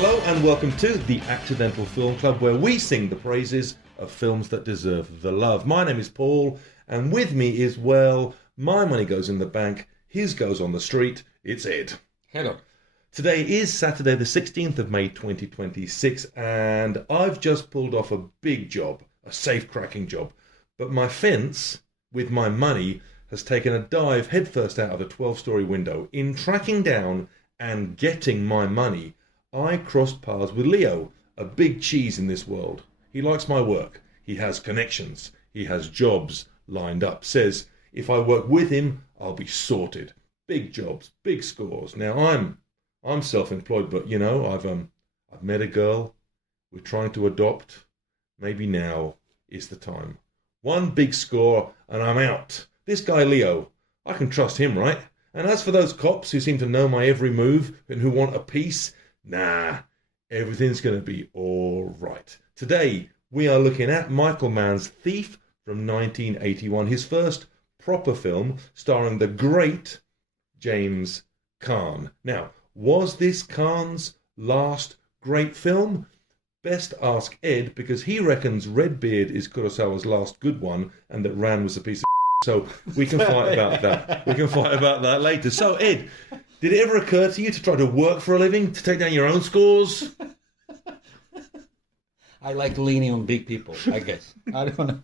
Hello and welcome to the Accidental Film Club, where we sing the praises of films that deserve the love. My name is Paul, and with me is, well, my money goes in the bank, his goes on the street. It's Ed. Hello. Today is Saturday the 16th of May 2026, and I've just pulled off a big job, a safe-cracking job. But my fence, with my money, has taken a dive headfirst out of a 12-story window. In tracking down and getting my money, I crossed paths with Leo, a big cheese in this world. He likes my work. He has connections. He has jobs lined up. Says if I work with him, I'll be sorted. Big jobs, big scores. Now I'm self-employed, but you know, I've met a girl. We're trying to adopt. Maybe now is the time. One big score and I'm out. This guy Leo, I can trust him, right? And as for those cops who seem to know my every move and who want a piece, nah, everything's going to be all right. Today, we are looking at Michael Mann's Thief from 1981, his first proper film starring the great James Caan. Now, was this Caan's last great film? Best ask Ed, because he reckons Redbeard is Kurosawa's last good one and that Ran was a piece of so we can fight about that. We can fight about that later. So, Ed, did it ever occur to you to try to work for a living, to take down your own scores? I like leaning on big people, I guess. I don't know.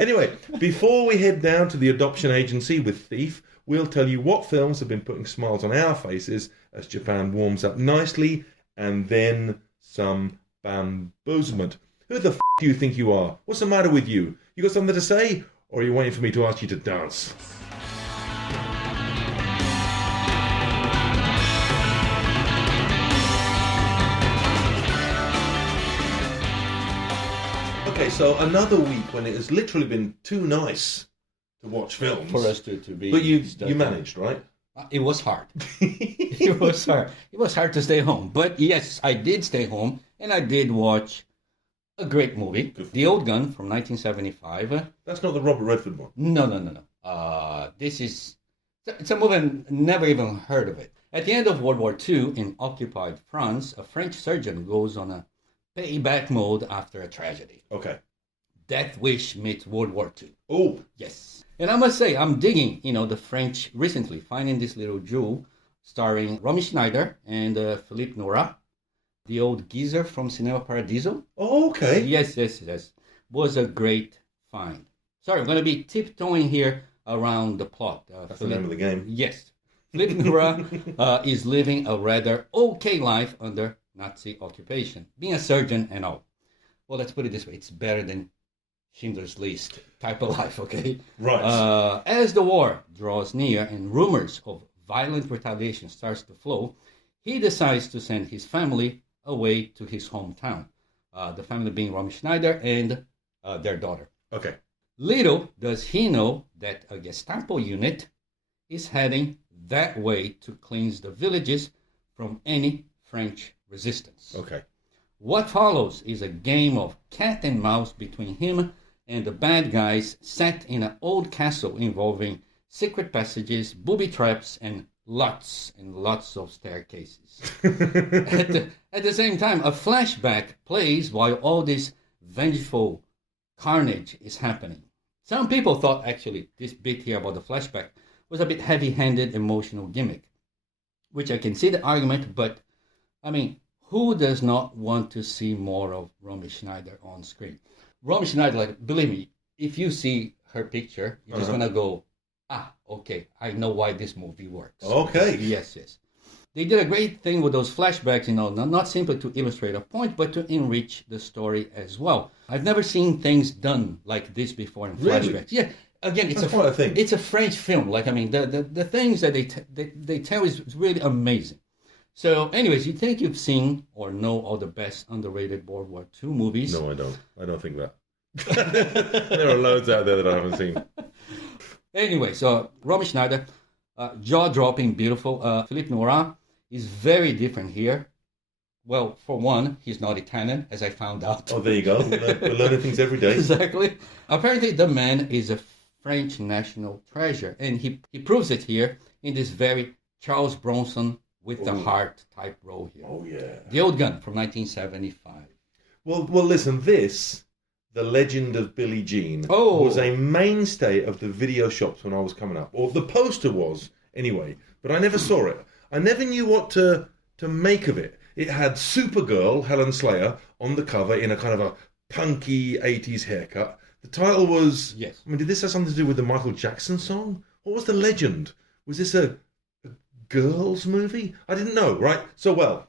Anyway, before we head down to the adoption agency with Thief, we'll tell you what films have been putting smiles on our faces as Japan warms up nicely, and then some bamboozlement. Who the f*** do you think you are? What's the matter with you? You got something to say? Or are you waiting for me to ask you to dance? Okay, so another week when it has literally been too nice to watch films. For us to be... But you managed, right? It was hard. It was hard. It was hard to stay home. But yes, I did stay home, and I did watch a great movie, The Old Gun from 1975. That's not the Robert Redford one. No. It's a movie I've never even heard of it. At the end of World War II in occupied France, a French surgeon goes on a payback mode after a tragedy. Okay. Death Wish meets World War II. Oh. Yes. And I must say, I'm digging, the French recently, finding this little jewel starring Romy Schneider and Philippe Nora. The old geezer from Cinema Paradiso. Oh, okay. Yes. Was a great find. Sorry, I'm going to be tiptoeing here around the plot. That's the name of the game. Yes. Philippe Nora is living a rather okay life under Nazi occupation, being a surgeon and all. Well, let's put it this way. It's better than Schindler's List type of life, okay? Right. As the war draws near and rumors of violent retaliation starts to flow, he decides to send his family away to his hometown. The family being Romy Schneider and their daughter. Okay. Little does he know that a Gestapo unit is heading that way to cleanse the villages from any French resistance. Okay. What follows is a game of cat and mouse between him and the bad guys set in an old castle involving secret passages, booby traps, and lots of staircases. At the same time, a flashback plays while all this vengeful carnage is happening. Some people thought actually this bit here about the flashback was a bit heavy-handed emotional gimmick, which I can see the argument, but I mean, who does not want to see more of Romy Schneider on screen? Romy Schneider, like, believe me, if you see her picture, you're just gonna go, okay, I know why this movie works. Okay. Yes. They did a great thing with those flashbacks, not simply to illustrate a point, but to enrich the story as well. I've never seen things done like this before in flashbacks. Really? Yeah. Again, it's quite a thing. It's a French film. Like, I mean, the things that they tell is really amazing. So, anyways, you think you've seen or know all the best underrated World War II movies? No, I don't. I don't think that. There are loads out there that I haven't seen. Anyway, so Romy Schneider, jaw-dropping, beautiful. Philippe Nora is very different here. Well, for one, he's not Italian, as I found out. Oh, there you go. We're learning things every day. Exactly. Apparently, the man is a French national treasure, and he proves it here in this very Charles Bronson with the heart type role here. Oh, yeah. The Old Gun from 1975. Well, listen, The Legend of Billie Jean, was a mainstay of the video shops when I was coming up. Or the poster was, anyway. But I never saw it. I never knew what to make of it. It had Supergirl, Helen Slayer, on the cover in a kind of a punky 80s haircut. The title was... Yes. I mean, did this have something to do with the Michael Jackson song? What was the legend? Was this a girls' movie? I didn't know, right? So,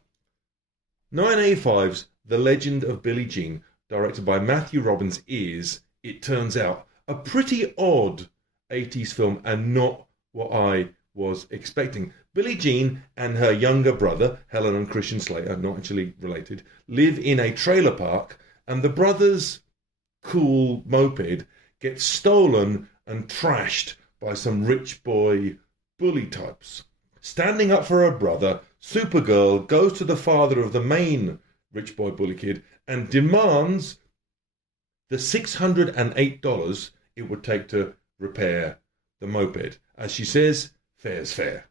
985's The Legend of Billie Jean, directed by Matthew Robbins, is, it turns out, a pretty odd 80s film and not what I was expecting. Billie Jean and her younger brother, Helen and Christian Slater, not actually related, live in a trailer park, and the brother's cool moped gets stolen and trashed by some rich boy bully types. Standing up for her brother, Supergirl goes to the father of the main rich boy bully kid and demands the $608 it would take to repair the moped. As she says, fair's fair.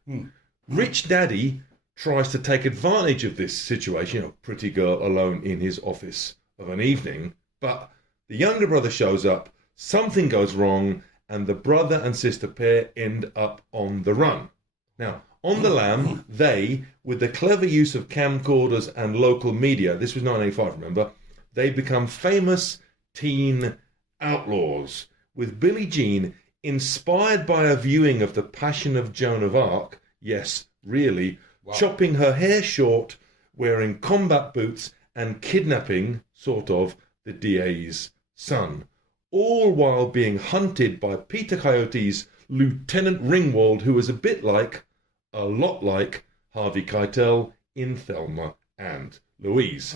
Rich Daddy tries to take advantage of this situation, a pretty girl alone in his office of an evening, but the younger brother shows up, something goes wrong, and the brother and sister pair end up on the run. Now, on the lam, they, with the clever use of camcorders and local media, this was 1985, remember, they become famous teen outlaws, with Billie Jean inspired by a viewing of The Passion of Joan of Arc, yes, really, chopping her hair short, wearing combat boots, and kidnapping, sort of, the DA's son, all while being hunted by Peter Coyote's Lieutenant Ringwald, who was a lot like Harvey Keitel in Thelma and Louise.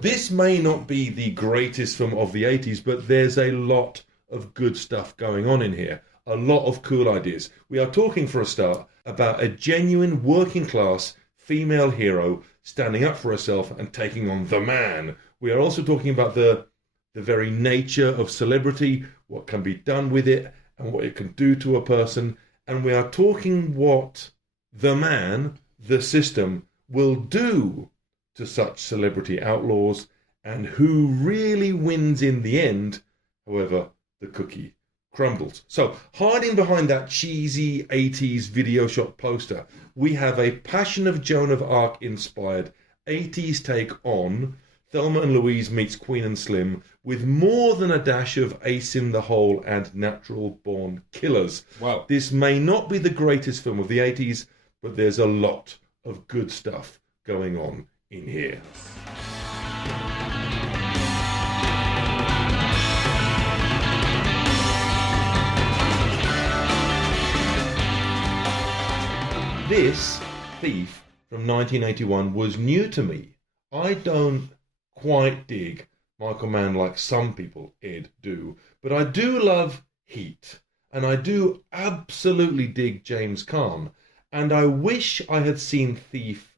This may not be the greatest film of the 80s, but there's a lot of good stuff going on in here. A lot of cool ideas. We are talking, for a start, about a genuine working class female hero standing up for herself and taking on the man. We are also talking about the very nature of celebrity, what can be done with it, and what it can do to a person. And we are talking what the man, the system, will do to such celebrity outlaws, and who really wins in the end, however the cookie crumbles. So, hiding behind that cheesy 80s video shop poster, we have a Passion of Joan of Arc inspired 80s take on Thelma and Louise meets Queen and Slim, with more than a dash of Ace in the Hole and Natural Born Killers. Wow. This may not be the greatest film of the 80s, but there's a lot of good stuff going on in here. This Thief from 1981 was new to me. I don't quite dig Michael Mann like some people, Ed, do, but I do love Heat, and I do absolutely dig James Caan, and I wish I had seen Thief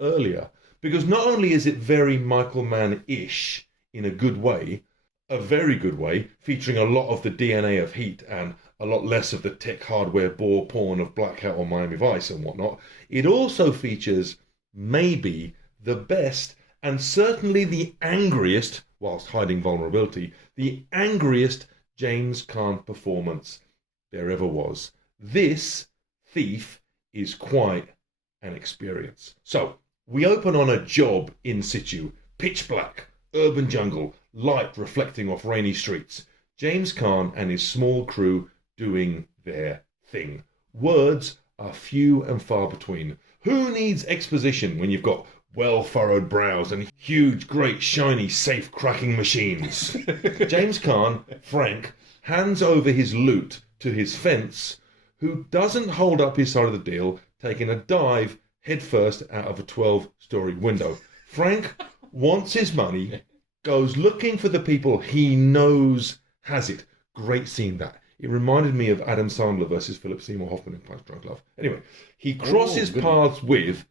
earlier, because not only is it very Michael Mann-ish in a good way, a very good way, featuring a lot of the DNA of Heat and a lot less of the tech hardware bore porn of Black Hat or Miami Vice and whatnot, it also features maybe the best and certainly the angriest, whilst hiding vulnerability, the angriest James Caan performance there ever was. This Thief is quite an experience. So, we open on a job in situ, pitch black, urban jungle, light reflecting off rainy streets. James Caan and his small crew doing their thing. Words are few and far between. Who needs exposition when you've got well-furrowed brows and huge, great, shiny, safe-cracking machines? James Caan, Frank, hands over his loot to his fence, who doesn't hold up his side of the deal, taking a dive headfirst out of a 12-story window. Frank wants his money, goes looking for the people he knows has it. Great scene, that. It reminded me of Adam Sandler versus Philip Seymour Hoffman in Punch Drunk Love. Anyway, he crosses paths with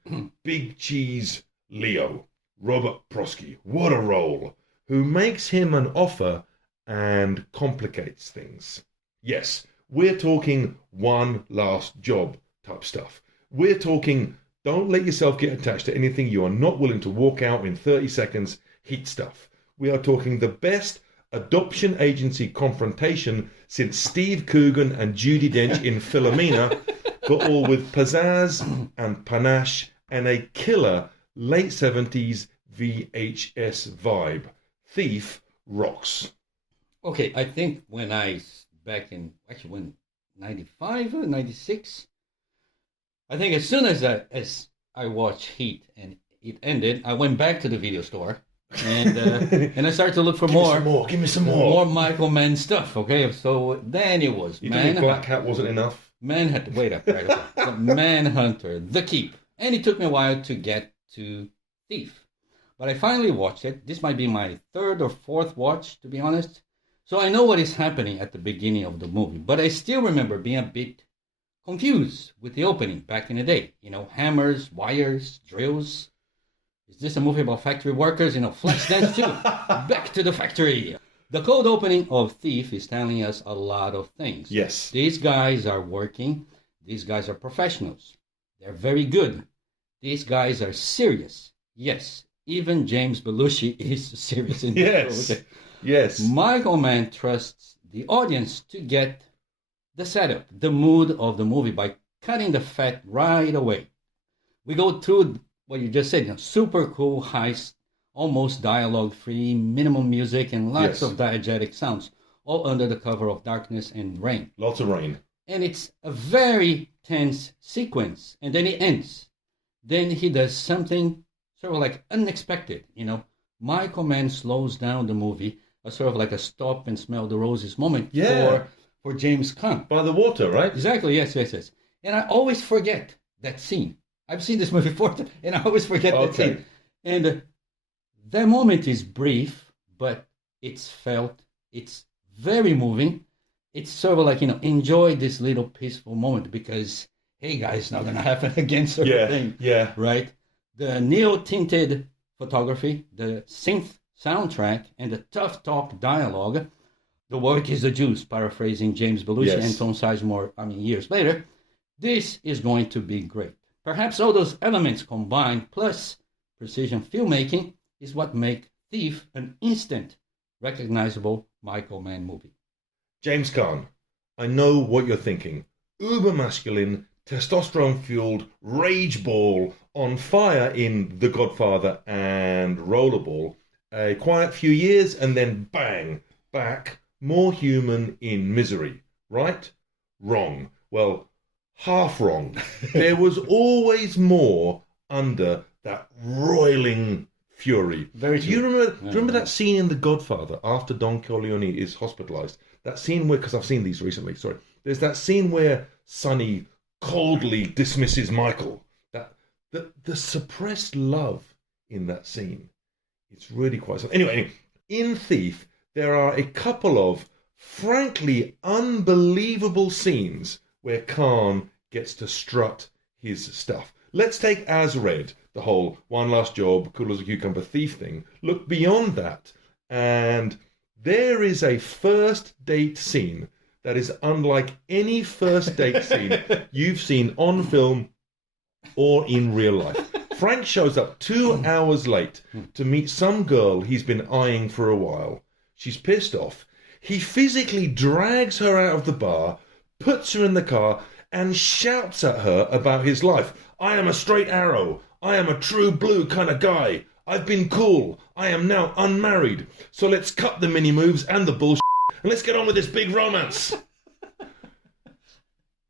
Big Cheese Leo, Robert Prosky, what a role, who makes him an offer and complicates things. Yes, we're talking one last job type stuff. We're talking Don't let yourself get attached to anything you are not willing to walk out in 30 seconds heat stuff. We are talking the best adoption agency confrontation since Steve Coogan and Judi Dench in Philomena, but all with pizzazz and panache and a killer late 70s VHS vibe. Thief rocks. Okay, I think when 95 or 96, I think as soon as I watched Heat and it ended, I went back to the video store and and I started to look for Give me some more. more Michael Mann stuff. Okay, so then it was You think Black Hat wasn't enough? So Manhunter, The Keep, and it took me a while to get to Thief, but I finally watched it. This might be my third or fourth watch, to be honest. So I know what is happening at the beginning of the movie, but I still remember being a bit confused with the opening back in the day. Hammers, wires, drills. Is this a movie about factory workers? Flash dance too. Back to the factory. The cold opening of Thief is telling us a lot of things. Yes. These guys are working. These guys are professionals. They're very good. These guys are serious. Yes, even James Belushi is serious in this movie. Yes. Michael Mann trusts the audience to get the setup, the mood of the movie by cutting the fat right away. We go through what you just said, super cool heist, almost dialogue-free, minimal music, and lots of diegetic sounds, all under the cover of darkness and rain. Lots of rain. And it's a very tense sequence, and then it ends. Then he does something sort of like unexpected, Michael Mann slows down the movie, sort of like a stop and smell the roses moment for James Caan. By the water, right? Exactly, yes. And I always forget that scene. I've seen this movie before, and I always forget that scene. And that moment is brief, but it's felt. It's very moving. It's sort of like, enjoy this little peaceful moment because, hey guys, it's not going to happen again sort of thing. Yeah. Right? The neo-tinted photography, the synth soundtrack, and the tough talk dialogue. The work is the juice, paraphrasing James Belushi and Tom Sizemore, years later. This is going to be great. Perhaps all those elements combined, plus precision filmmaking, is what make Thief an instant, recognizable Michael Mann movie. James Caan, I know what you're thinking. Uber masculine, testosterone-fueled rage ball on fire in The Godfather and Rollerball. A quiet few years and then bang, back, more human in Misery. Right? Wrong. Well, half wrong. There was always more under that roiling fury. Very true. Do you remember that scene in The Godfather after Don Corleone is hospitalized? That scene where, because I've seen these recently, sorry. There's that scene where Sonny coldly dismisses Michael. The suppressed love in that scene. It's really quite something. Anyway, in Thief, there are a couple of frankly unbelievable scenes where Caan gets to strut his stuff. Let's take As Read, the whole one last job, cool as a cucumber thief thing. Look beyond that. And there is a first date scene that is unlike any first date scene you've seen on film or in real life. Frank shows up 2 hours late to meet some girl he's been eyeing for a while. She's pissed off. He physically drags her out of the bar, puts her in the car, and shouts at her about his life. I am a straight arrow. I am a true blue kind of guy. I've been cool. I am now unmarried. So let's cut the mini moves and the bullshit and let's get on with this big romance.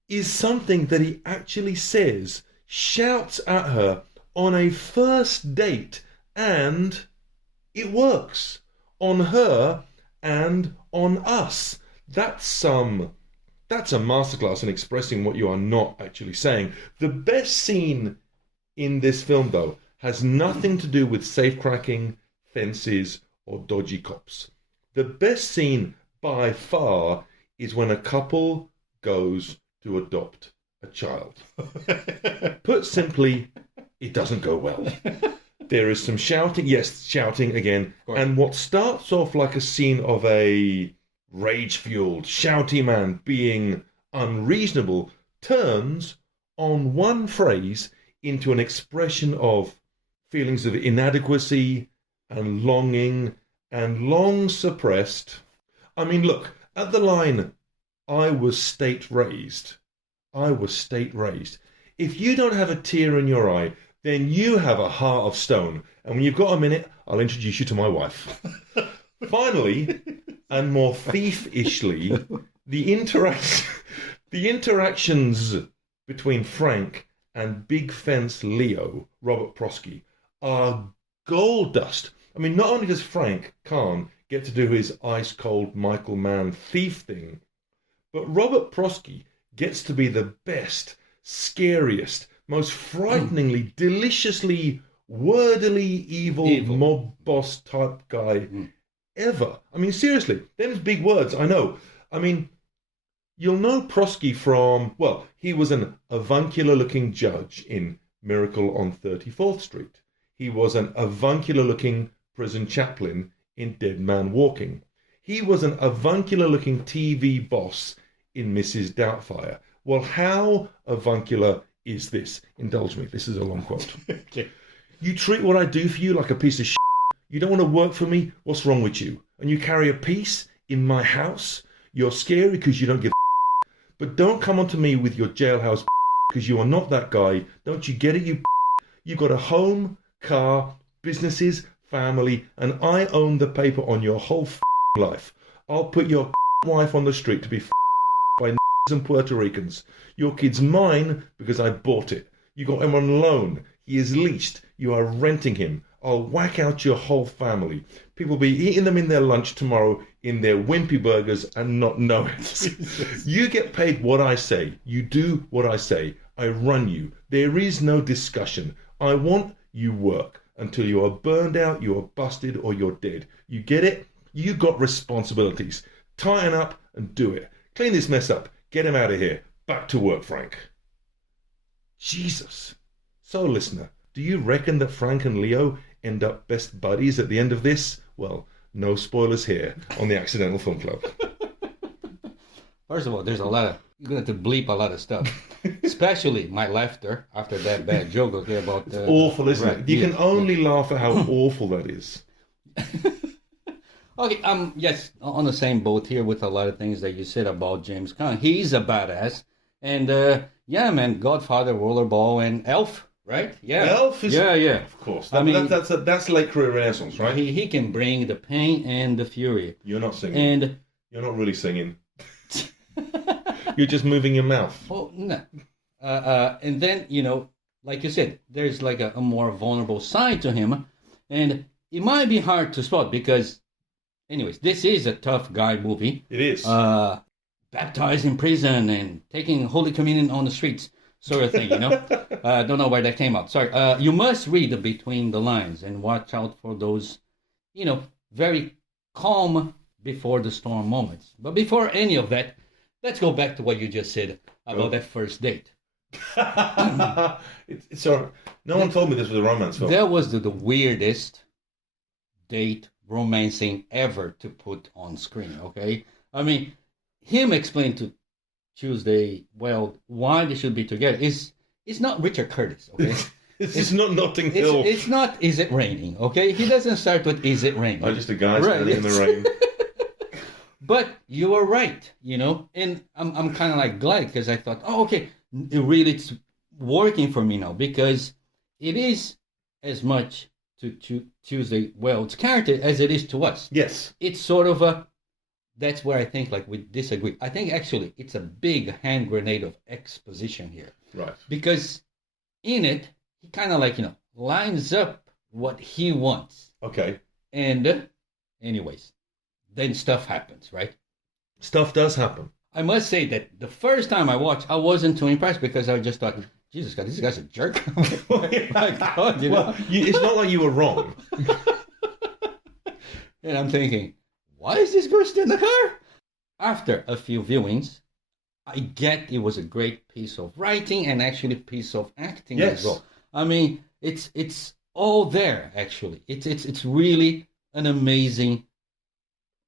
Is something that he actually says, shouts at her on a first date, and it works on her and on us. That's a masterclass in expressing what you are not actually saying. The best scene in this film, though, has nothing to do with safecracking, fences, or dodgy cops. The best scene by far is when a couple goes to adopt a child. Put simply, it doesn't go well. There is some shouting, yes, shouting again, and what starts off like a scene of a rage-fueled, shouty man being unreasonable turns on one phrase into an expression of feelings of inadequacy and longing and long suppressed. I mean, look, at the line, I was state raised. I was state raised. If you don't have a tear in your eye, then you have a heart of stone. And when you've got a minute, I'll introduce you to my wife. Finally, and more thief-ishly, the interactions between Frank and Big Fence Leo, Robert Prosky, are gold dust. I mean, not only does Frank Khan get to do his ice-cold Michael Mann thief thing, but Robert Prosky gets to be the best, scariest, most frighteningly, deliciously, wordily evil mob boss type guy ever. I mean, seriously, them's big words, I know. I mean, you'll know Prosky from, well, he was an avuncular-looking judge in Miracle on 34th Street. He was an avuncular-looking prison chaplain in Dead Man Walking. He was an avuncular-looking TV boss in Mrs. Doubtfire. Well, how avuncular is this? Indulge me, this is a long quote. Okay. You treat what I do for you like a piece of shit. You don't want to work for me? What's wrong with you? And you carry a piece in my house? You're scary because you don't give a But don't come onto me with your jailhouse because you are not that guy. Don't you get it, you You've got a home, car, businesses, family, and I own the paper on your whole life. I'll put your wife on the street to be by and Puerto Ricans. Your kid's mine because I bought it. You got him on loan. He is leased. You are renting him. I'll whack out your whole family. People will be eating them in their lunch tomorrow in their wimpy burgers and not know it. You get paid what I say. You do what I say. I run you. There is no discussion. I want you work until you are burned out, you are busted, or you're dead. You get it? You got responsibilities. Tighten up and do it. Clean this mess up. Get him out of here. Back to work, Frank. Jesus. So, listener, do you reckon that Frank and Leo end up best buddies at the end of this? Well, no spoilers here on the Accidental Film Club. First of all, there's a lot of, you're going to have to bleep a lot of stuff. Especially my laughter after that bad joke, okay, about... It's awful, isn't it? You can only laugh at how awful that is. Okay, yes, on the same boat here with a lot of things that you said about James Caan. He's a badass. And, yeah, man, Godfather, Rollerball, and Elf, right? Yeah. Elf is... Yeah. Of course. That's late career renaissance, right? He can bring the pain and the fury. You're not singing. And... You're not really singing. You're just moving your mouth. Oh, no. And then, you know, like you said, there's like a more vulnerable side to him. And it might be hard to spot because, anyways, this is a tough guy movie. It is. Baptized in prison and taking Holy Communion on the streets, sort of thing, you know? Don't know where that came out. Sorry. You must read between the lines and watch out for those, you know, very calm before the storm moments. But before any of that, let's go back to what you just said about that first date. It's all right. No one told me this was a romance film. That was the weirdest date romancing ever to put on screen, okay? I mean, him explain to Tuesday, well, why they should be together is not Richard Curtis, okay? It's not Notting Hill. It's not Is It Raining, okay? He doesn't start with Is It Raining. I'm just a guy standing in the rain. But you are right, you know, and I'm kind of like glad because I thought, oh, okay, it's working for me now because it is as much to Tuesday Weld's character as it is to us. Yes. It's sort of that's where I think like we disagree. I think actually it's a big hand grenade of exposition here. Right. Because in it, he kind of like, you know, lines up what he wants. Okay. And anyways. Then stuff happens, right? Stuff does happen. I must say that the first time I watched, I wasn't too impressed because I just thought, Jesus God, this guy's a jerk. My God, you know? It's not like you were wrong. And I'm thinking, why is this girl still in the car? After a few viewings, I get it was a great piece of writing and actually a piece of acting as well. I mean, it's all there, actually. It's really an amazing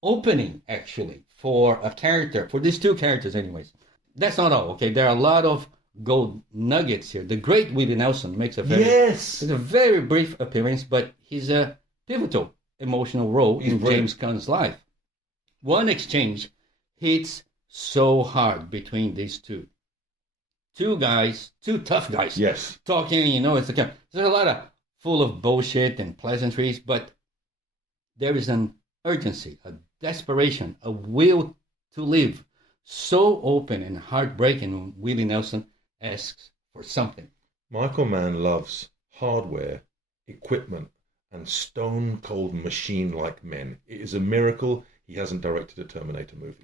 opening actually for a character, for these two characters anyways. That's not all, okay? There are a lot of gold nuggets here. The great Willie Nelson makes a Yes. very brief appearance, but he's a pivotal emotional role in brilliant. James Caan's life. One exchange hits so hard between these two. Two guys, two tough guys, Yes. talking, it's there's a lot of full of bullshit and pleasantries, but there is an urgency, a desperation, a will to live, so open and heartbreaking when Willie Nelson asks for something. Michael Mann loves hardware, equipment, and stone-cold machine-like men. It is a miracle he hasn't directed a Terminator movie.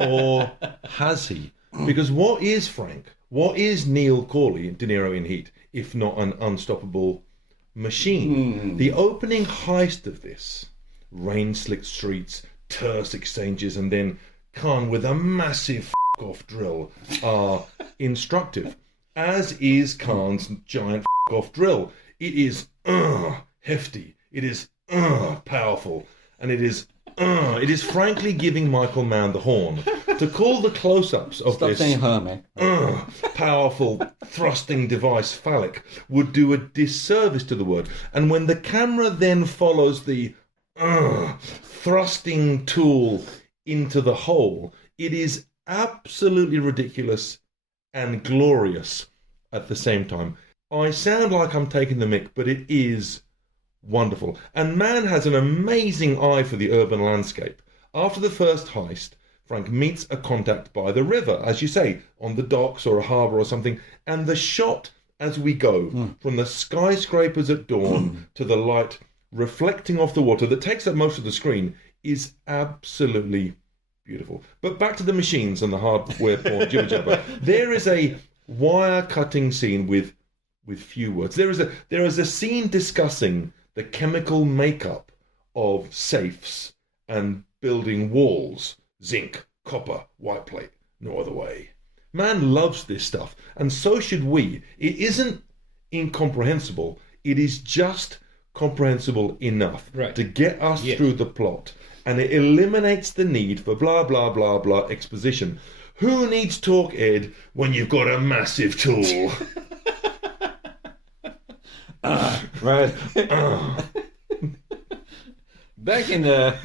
Or has he? Because what is Frank? What is Neil Corley, De Niro in Heat, if not an unstoppable machine? The opening heist of this, rain-slicked streets, terse exchanges, and then Caan with a massive f***-off drill are instructive, as is Caan's giant f***-off drill. It is hefty, it is powerful, and it is frankly giving Michael Mann the horn. To call the close-ups of Stop this saying her, man. powerful thrusting device phallic would do a disservice to the word. And when the camera then follows the thrusting tool into the hole, it is absolutely ridiculous and glorious at the same time. I sound like I'm taking the mick, but it is wonderful. And Mann has an amazing eye for the urban landscape. After the first heist, Frank meets a contact by the river, as you say, on the docks or a harbour or something, and the shot as we go from the skyscrapers at dawn to the light reflecting off the water that takes up most of the screen is absolutely beautiful. But back to the machines and the hardware porn jibber jabber. There is a wire cutting scene with few words. There is a scene discussing the chemical makeup of safes and building walls. Zinc, copper, white plate, no other way. Mann loves this stuff, and so should we. It isn't incomprehensible. It is just comprehensible enough to get us through the plot, and it eliminates the need for blah, blah, blah, blah exposition. Who needs talk, Ed, when you've got a massive tool? Right. Back in the...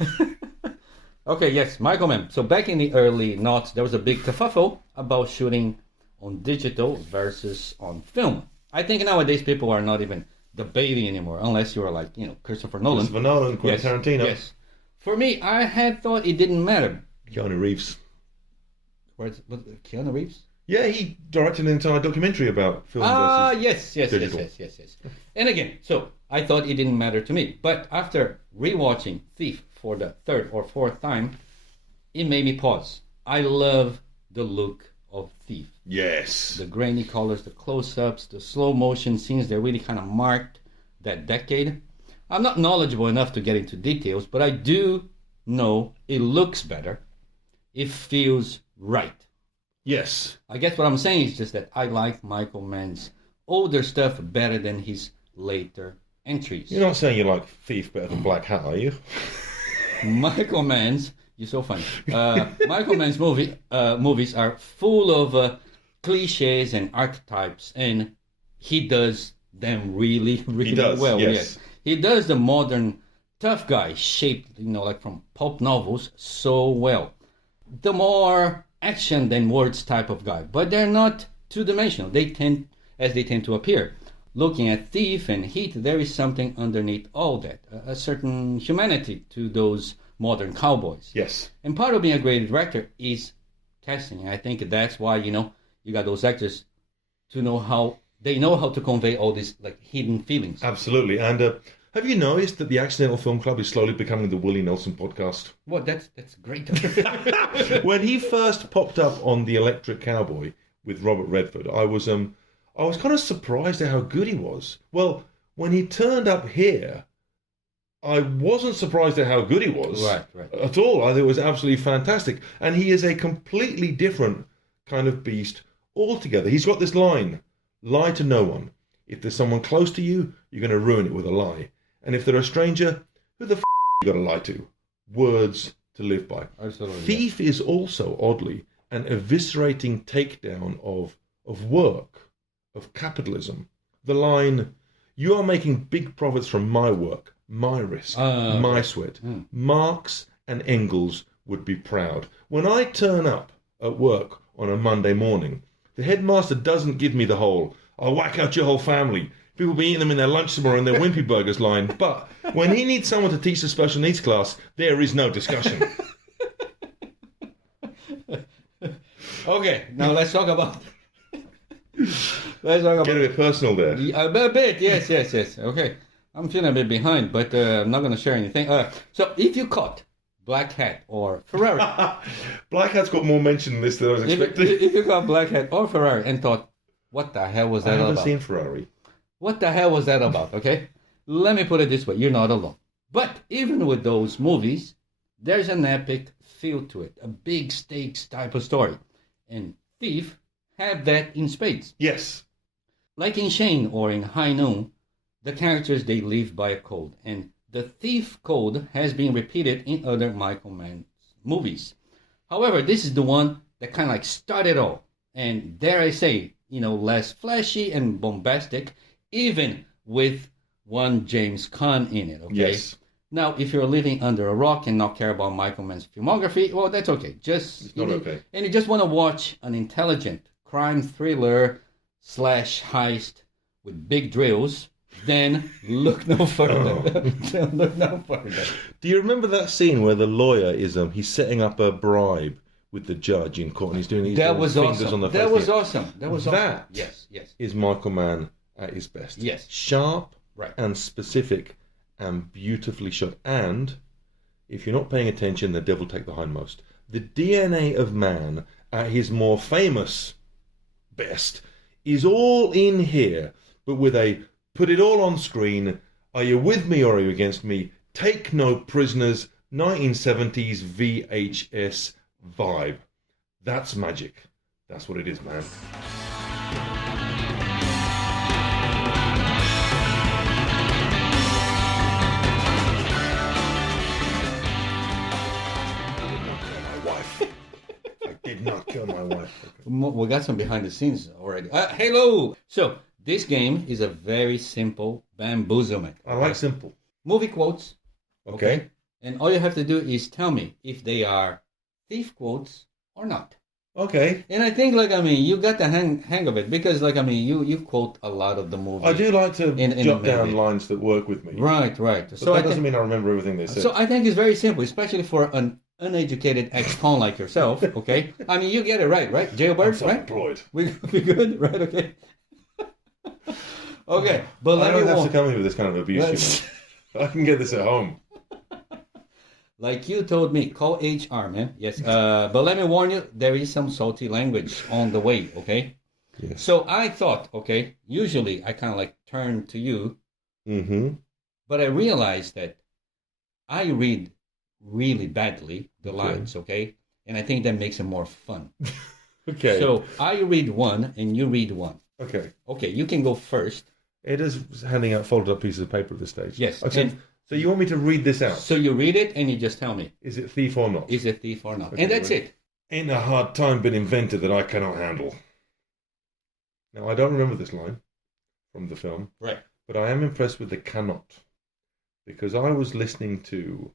Okay, yes, Michael Mann. So back in the early noughts, there was a big kerfuffle about shooting on digital versus on film. I think nowadays people are not even debating anymore, unless you are like, Christopher Nolan. Christopher Nolan, Quentin Tarantino. Yes. For me, I had thought it didn't matter. Keanu Reeves. Was Keanu Reeves? Yeah, he directed an entire documentary about film versus yes. And again, so I thought it didn't matter to me. But after rewatching Thief for the third or fourth time, it made me pause. I love the look of Thief. Yes. The grainy colors, the close-ups, the slow motion scenes, they really kind of marked that decade. I'm not knowledgeable enough to get into details, but I do know it looks better. It feels right. Yes. I guess what I'm saying is just that I like Michael Mann's older stuff better than his later entries. You're not saying you like Thief better than Black Hat, are you? Michael Mann's, you're so funny. Michael Mann's movies are full of cliches and archetypes, and he does them really, really well. Yes. He does the modern tough guy shaped, like from pulp novels so well. The more action than words type of guy, but they're not two-dimensional. They tend to appear. Looking at Thief and Heat, there is something underneath all that, a certain humanity to those modern cowboys. Yes. And part of being a great director is casting. I think that's why, you got those actors to know how to convey all these hidden feelings. Absolutely. And have you noticed that the Accidental Film Club is slowly becoming the Willie Nelson podcast? Well, that's great. When he first popped up on The Electric Cowboy with Robert Redford, I was kind of surprised at how good he was. Well, when he turned up here, I wasn't surprised at how good he was. Right. At all. I thought it was absolutely fantastic. And he is a completely different kind of beast altogether. He's got this line, lie to no one. If there's someone close to you, you're going to ruin it with a lie. And if they're a stranger, who the you got to lie to? Words to live by. Absolutely. Thief is also, oddly, an eviscerating takedown of of work, of capitalism. The line, you are making big profits from my work, my risk, my sweat. Marx and Engels would be proud. When I turn up at work on a Monday morning, the headmaster doesn't give me the whole, I'll whack out your whole family. People be eating them in their lunch tomorrow in their Wimpy Burgers line. But when he needs someone to teach the special needs class, there is no discussion. Okay, now let's talk about... Get a bit personal there. A bit, yes. Okay, I'm feeling a bit behind, but I'm not going to share anything. So if you caught Black Hat or Ferrari... Black Hat's got more mention in this than I was expecting. If you caught Black Hat or Ferrari and thought, what the hell was that about? I haven't seen Ferrari. What the hell was that about, okay? Let me put it this way, you're not alone. But even with those movies, there's an epic feel to it, a big stakes type of story. And Thief have that in spades. Yes. Like in Shane or in High Noon, the characters, they live by a code. And the Thief code has been repeated in other Michael Mann movies. However, this is the one that kind of like started all. And dare I say, less flashy and bombastic, even with one James Caan in it, okay? Yes. Now, if you're living under a rock and not care about Michael Mann's filmography, well, that's okay. It's not okay. And you just want to watch an intelligent crime thriller / heist with big drills, then look no further. Look no further. Do you remember that scene where the lawyer is he's setting up a bribe with the judge in court and he's doing these fingers awesome. on the face? That was awesome. That was that awesome. Yes. Is Michael Mann at his best. Yes. Sharp right. and specific and beautifully shot. And if you're not paying attention, the devil take the hindmost. The DNA of man at his more famous best is all in here, but with a put it all on screen, are you with me or are you against me? Take no prisoners, 1970s VHS vibe. That's magic. That's what it is, man. Did not kill my wife. We got some behind the scenes already. Hello! So, this game is a very simple bamboozlement. I like simple. Movie quotes. Okay. And all you have to do is tell me if they are thief quotes or not. Okay. And I think, you got the hang of it because, you quote a lot of the movies. I do like to jot down lines that work with me. Right. But so that doesn't mean I remember everything they said. So I think it's very simple, especially for an uneducated ex-con like yourself, okay? You get it right? Jailbird, right? Employed. We good, right? Okay. Okay, but I don't have to come here with this kind of abuse, I can get this at home. Like you told me, call HR, man. Yes. But let me warn you, there is some salty language on the way, okay? Yes. So I thought, okay, usually I kind of turn to you. Mm-hmm. But I realized that I read really badly the lines, okay? And I think that makes it more fun. Okay. So I read one and you read one. Okay. Okay, you can go first. It is handing out folded up pieces of paper at this stage. Yes. Okay. So you want me to read this out? So you read it and you just tell me. Is it thief or not? Is it thief or not? Okay, and that's it. Ain't a hard time been invented that I cannot handle. Now, I don't remember this line from the film. Right. But I am impressed with the cannot. Because I was listening to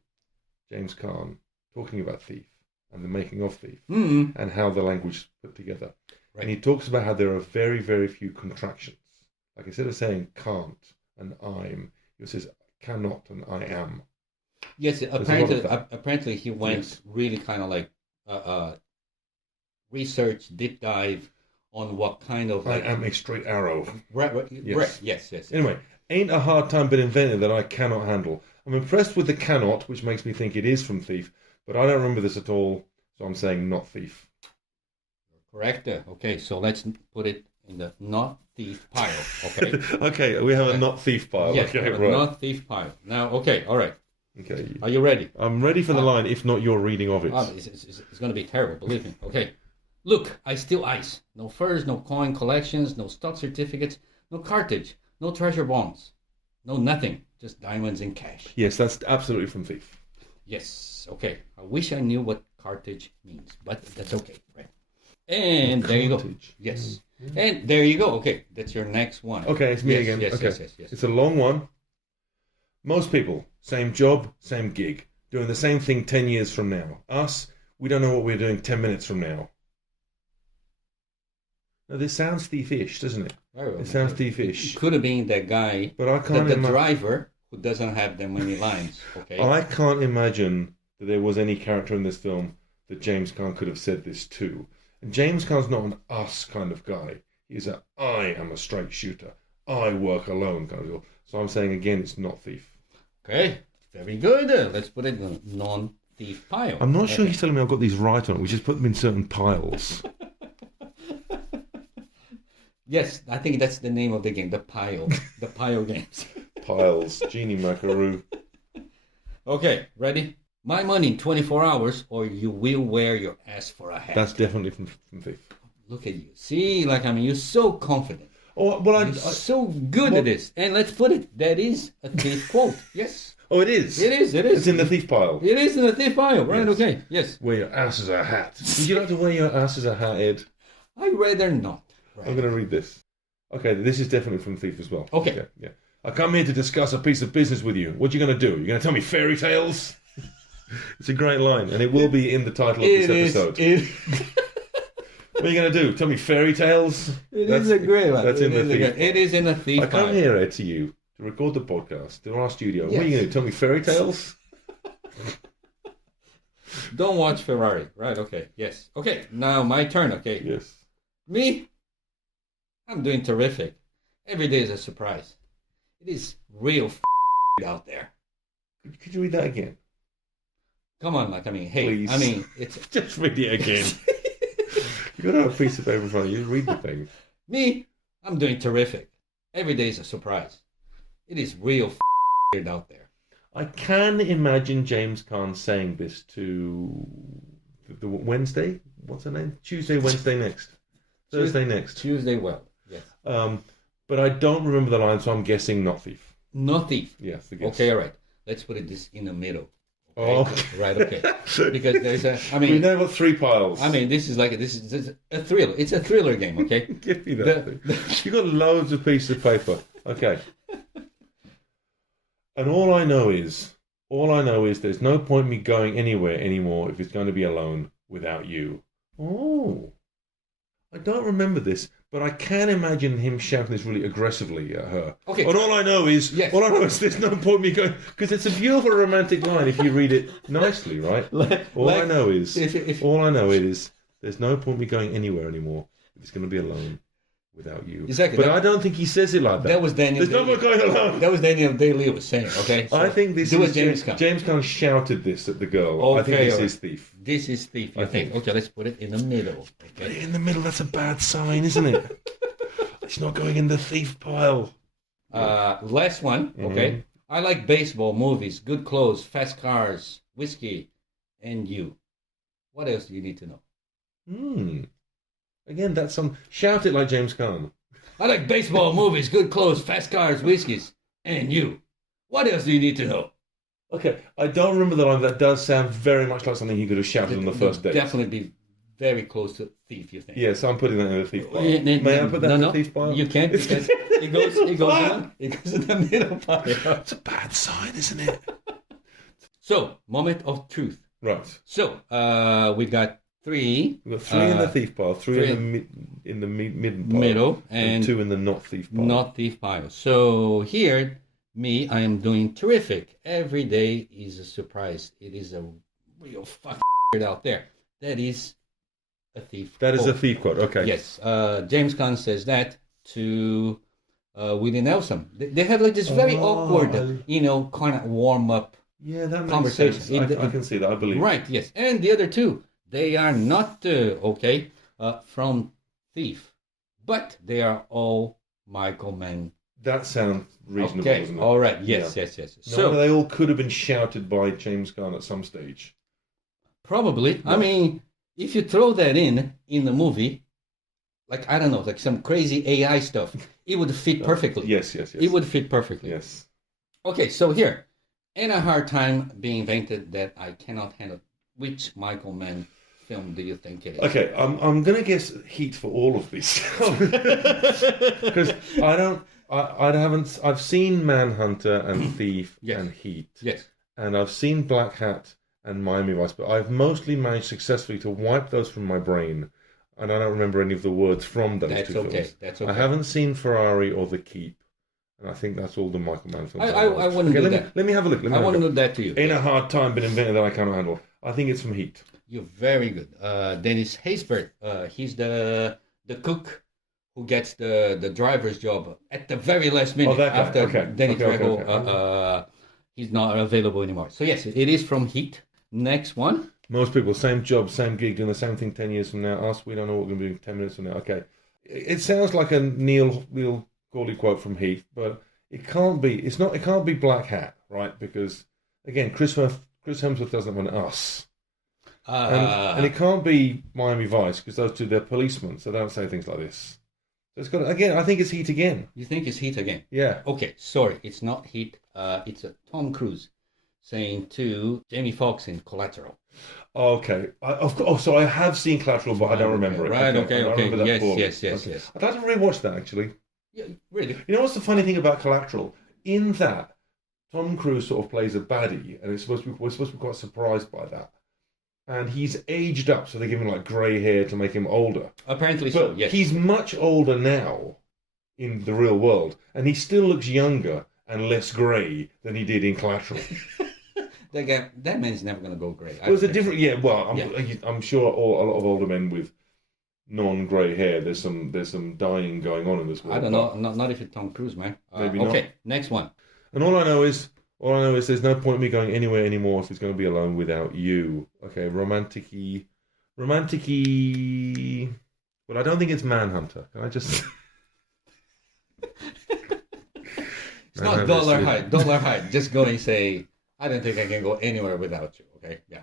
James Caan talking about Thief and the making of Thief and how the language is put together. Right. And he talks about how there are very, very few contractions. Like instead of saying can't and I'm, he says cannot and I am. Yes, apparently he went really kind of research, deep dive on what kind of... I am a straight arrow. Right. Yes. Anyway, ain't a hard time been invented that I cannot handle. I'm impressed with the cannot, which makes me think it is from Thief, but I don't remember this at all, so I'm saying not Thief. Correct. Okay, so let's put it in the not thief pile, okay? Okay, we have a not thief pile. Yes, okay, right. Not thief pile. Now, okay, all right. Okay. Are you ready? I'm ready for the line, if not your reading of it. It's going to be terrible, believe me. Okay. Look, I steal ice. No furs, no coin collections, no stock certificates, no cartage, no treasure bonds, no nothing, just diamonds and cash. Yes, that's absolutely from Thief. Yes, okay. I wish I knew what cartage means, but that's okay, right? And there you go. Yes. And there you go. Okay, that's your next one. Okay, it's me Yes, again. Yes, okay. yes. It's a long one. Most people, same job, same gig, doing the same thing 10 years from now. Us, we don't know what we're doing 10 minutes from now. Now, this sounds thiefish, doesn't it? It sounds thiefish. It could have been that guy, but I can't the driver who doesn't have that many lines. Okay. I can't imagine that there was any character in this film that James Caan could have said this to. And James Caan's not an us kind of guy. He's a I am a straight shooter. I work alone kind of deal. So I'm saying again, it's not thief. Okay, very good. Let's put it in a non-thief pile. I'm not sure he's telling me I've got these right on it. We just put them in certain piles. Yes, I think that's the name of the game, the pile. The pile games. Piles. Genie Macaroo. Okay, ready? My money in 24 hours or you will wear your ass for a hat. That's definitely from Thief. Look at you. See, you're so confident. Oh, well, You're so good at this. And let's put it, that is a thief quote. Yes. Oh, it is? It is. It's in the thief pile. It is in the thief pile, right? Yes. Okay, yes. Wear your ass as a hat. Would you like to wear your ass as a hat, Ed? I'd rather not. Right. I'm going to read this. Okay, this is definitely from Thief as well. Okay. Yeah. I come here to discuss a piece of business with you. What are you going to do? You're going to tell me fairy tales? It's a great line, and it will be in the title of this episode. What are you going to do? Tell me fairy tales? Is a great line. That's in the thief. It is in the thief. I come here, Ed, to you to record the podcast in our studio. Yes. What are you going to do? Tell me fairy tales? Don't watch Ferrari. Right, okay. Yes. Okay, now my turn, okay? Yes. Me? I'm doing terrific. Every day is a surprise. It is real out there. Could you read that again? Come on, hey, Please. it's... Just read it again. You've got to have a piece of paper in front of you. Read the thing. Me? I'm doing terrific. Every day is a surprise. It is real out there. I can imagine James Caan saying this to the Wednesday. What's her name? Tuesday, Wednesday next. Thursday next. Tuesday, well, yes. But I don't remember the line, so I'm guessing not thief. Not thief. Yes, the guess. Okay, all right. Let's put it this in the middle. Okay? Oh, right. Okay. Because there's we now got 3 piles. This is a thriller. It's a thriller game. Okay. Give me that thing. You got loads of pieces of paper. Okay. And all I know is there's no point me going anywhere anymore if it's going to be alone without you. Oh. I don't remember this, but I can imagine him shouting this really aggressively at her. Okay. And all I know is there's no point me going, because it's a beautiful romantic line if you read it nicely, right? All I know is there's no point me going anywhere anymore if it's going to be alone without you. Exactly. But I don't think he says it like that. That was Daniel. There's no more going alone. That was Daniel Day-Lewis saying. Okay. So I think this is James Caan. James Caan shouted this at the girl. Okay, I think this is thief. This is thief. I think. Okay, let's put it in the middle. Okay. In the middle, that's a bad sign, isn't it? It's not going in the thief pile. Last one. Okay. I like baseball, movies, good clothes, fast cars, whiskey, and you. What else do you need to know? Again, that's some... Shout it like James Caan. I like baseball, movies, good clothes, fast cars, whiskeys, and you. What else do you need to know? Okay, I don't remember the line. That does sound very much like something he could have shouted on the first date. Definitely be very close to thief, you think? Yes, I'm putting that in the thief pile. May I put that in the thief pile? You can't, because it goes in the middle pile. It's a bad sign, isn't it? So, moment of truth. Right. So, we've got 3. We've got 3 in the thief pile, 3 in the middle, and 2 in the not thief pile. Not thief pile. So here, me, I am doing terrific. Every day is a surprise. It is a real out there. That is a thief. That is a thief quote. Okay. Yes. James Caan says that to Willie Nelson. They have this very awkward, kind of warm up. Yeah, that makes conversation. Sense. I can see that. I believe. Right. Yes. And the other 2. They are not, from Thief, but they are all Michael Mann. That sounds reasonable, okay. doesn't it? All right, yes. No, they all could have been shouted by James Caan at some stage. Probably. Yeah. If you throw that in the movie, I don't know, some crazy AI stuff, it would fit perfectly. Yes. It would fit perfectly. Yes. Okay, so here, in a hard time being invented that I cannot handle, which Michael Mann film do you think it is? Okay, I'm going to guess Heat for all of these. Because I've seen Manhunter and Thief Yes. and Heat. Yes. And I've seen Black Hat and Miami Vice, but I've mostly managed successfully to wipe those from my brain. And I don't remember any of the words from those two films. That's okay. I haven't seen Ferrari or The Keep. And I think that's all the Michael Mann films. I wouldn't do that. Let me have a look. I wouldn't do that to you. Ain't a hard time been invented that I cannot handle. I think it's from Heat. You're very good. Dennis Haysbert, he's the cook who gets the driver's job at the very last minute after Danny Trejo. He's not available anymore. So yes, it is from Heat. Next one. Most people, same job, same gig, doing the same thing 10 years from now. Us, we don't know what we're going to be doing 10 minutes from now. Okay. It sounds like a Neil Corley quote from Heat, but it can't be. It can't be Black Hat, right? Because, again, Chris Hemsworth doesn't want us. And it can't be Miami Vice, because those two, they're policemen, so they don't say things like this. So it's got to, again, I think it's Heat again. You think it's Heat again? Yeah. Okay, sorry, it's not Heat. It's Tom Cruise saying to Jamie Foxx in Collateral. Okay. So I have seen Collateral, but I don't remember it. Right, okay. Yes. I'd like to rewatch that, actually. Yeah, really? You know what's the funny thing about Collateral? In that, Tom Cruise sort of plays a baddie, and we're supposed to be quite surprised by that. And he's aged up, so they give him like grey hair to make him older. Apparently but so, yes. He's much older now in the real world, and he still looks younger and less grey than he did in Collateral. That man's never going to go grey. Well, it's a different, I'm sure a lot of older men with non-grey hair, there's some dyeing going on in this world. I don't know, not if it's Tom Cruise, man. Maybe not. Okay, next one. And all I know is there's no point in me going anywhere anymore if it's going to be alone without you. Okay, romantic-y. Well, I don't think it's Manhunter. Can I just... It's not Dollar High. Just go and say, I don't think I can go anywhere without you. Okay, yeah.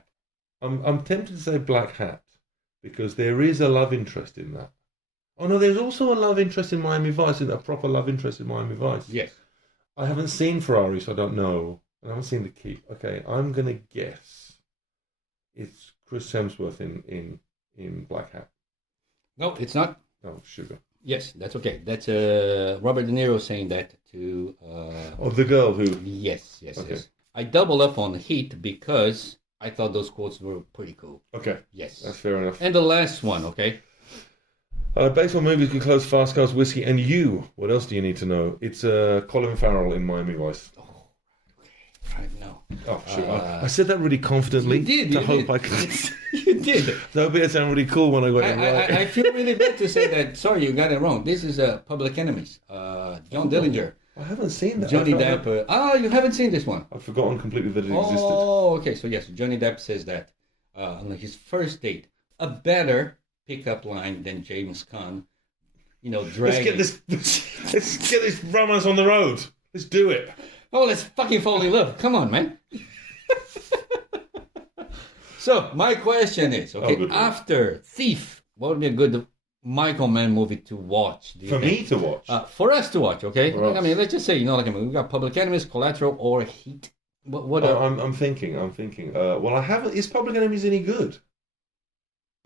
I'm tempted to say Black Hat because there is a love interest in that. Oh no, there's also a love interest in Miami Vice, a proper love interest in Miami Vice. Yes. I haven't seen Ferrari, so I don't know. I haven't seen The Keep. Okay, I'm gonna guess it's Chris Hemsworth in Black Hat. No, it's not. Oh, sugar. Yes, that's okay. That's Robert De Niro saying that to... the girl who... Yes. I doubled up on Heat because I thought those quotes were pretty cool. Okay. Yes. That's fair enough. And the last one, okay? Based on movies, clothes, fast cars, whiskey, and you. What else do you need to know? It's Colin Farrell in Miami Vice. Oh, okay. I know. Oh, sure. I said that really confidently. You did. I could... You did. That would sound really cool when I got it right. I feel really bad to say that. Sorry, you got it wrong. This is Public Enemies. John Dillinger. I haven't seen that. Johnny Depp. You haven't seen this one. I've forgotten completely that it existed. Oh, okay. So yes, Johnny Depp says that on his first date, a better pickup line than James Caan. Dragging. Let's get this romance on the road. Let's do it. Oh, let's fucking fall in love. Come on, man. So, my question is, okay, after Thief, what would be a good Michael Mann movie to watch? Me to watch? For us to watch, okay? I mean, let's just say, we got Public Enemies, Collateral, or Heat. I'm thinking. Well, I haven't... Is Public Enemies any good?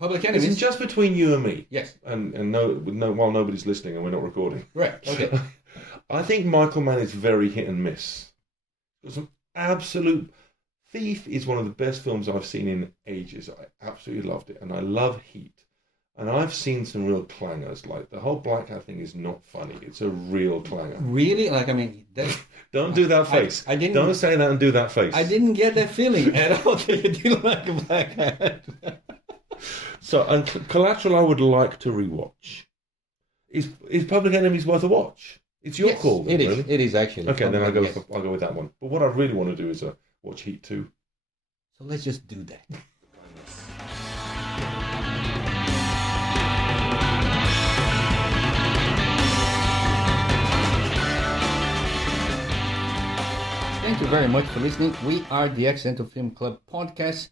Public Enemies? It's just between you and me. Yes. And while nobody's listening and we're not recording. Right, okay. I think Michael Mann is very hit and miss. There's some absolute... Thief is one of the best films I've seen in ages. I absolutely loved it. And I love Heat. And I've seen some real clangers. Like, the whole Black Hat thing is not funny. It's a real clanger. Really? Don't do that face. I didn't... Don't say that and do that face. I didn't get that feeling at all that you didn't like a Black Hat. So, and Collateral I would like to rewatch. Is Public Enemies worth a watch? It's your call. It is. Really? It is actually. Okay, then I'll go with that one. But what I really want to do is watch Heat 2. So let's just do that. Thank you very much for listening. We are the Accidental Film Club podcast,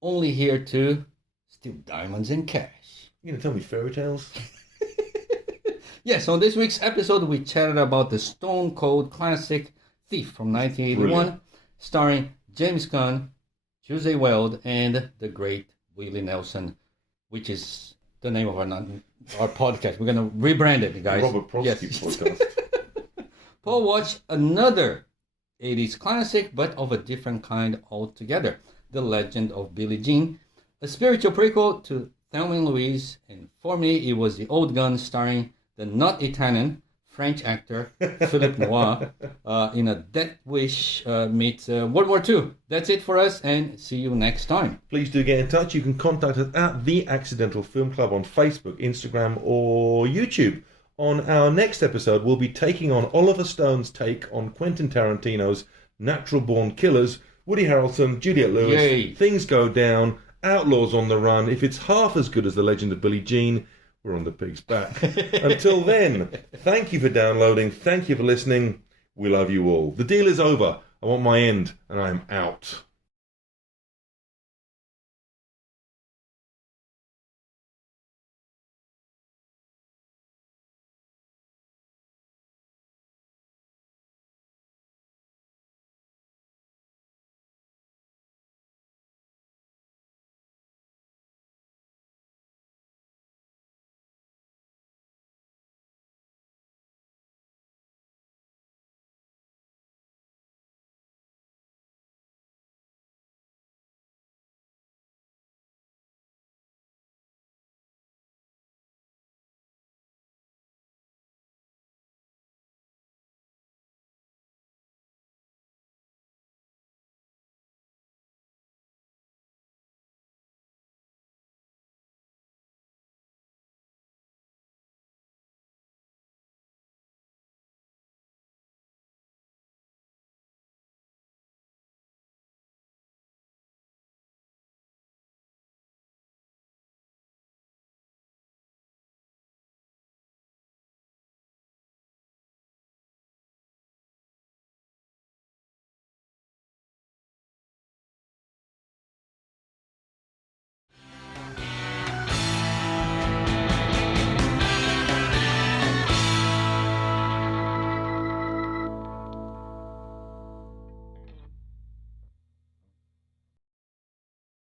only here to steal diamonds and cash. You gonna tell me fairy tales? Yes, on this week's episode, we chatted about the Stone Cold classic Thief from 1981, Brilliant. Starring James Caan, Jose Weld, and the great Willie Nelson, which is the name of our podcast. We're going to rebrand it, guys. Robert Prosky podcast. Paul watched another 80s classic, but of a different kind altogether. The Legend of Billie Jean, a spiritual prequel to Thelma and Louise, and for me, it was The Old Gun starring the not Italian French actor Philippe Noir in a Death Wish meets World War II. That's it for us, and see you next time. Please do get in touch. You can contact us at The Accidental Film Club on Facebook, Instagram, or YouTube. On our next episode, we'll be taking on Oliver Stone's take on Quentin Tarantino's Natural Born Killers, Woody Harrelson, Juliette Lewis, Yay. Things Go Down, Outlaws on the Run. If it's half as good as The Legend of Billie Jean, we're on the pig's back. Until then, thank you for downloading. Thank you for listening. We love you all. The deal is over. I want my end, and I'm out.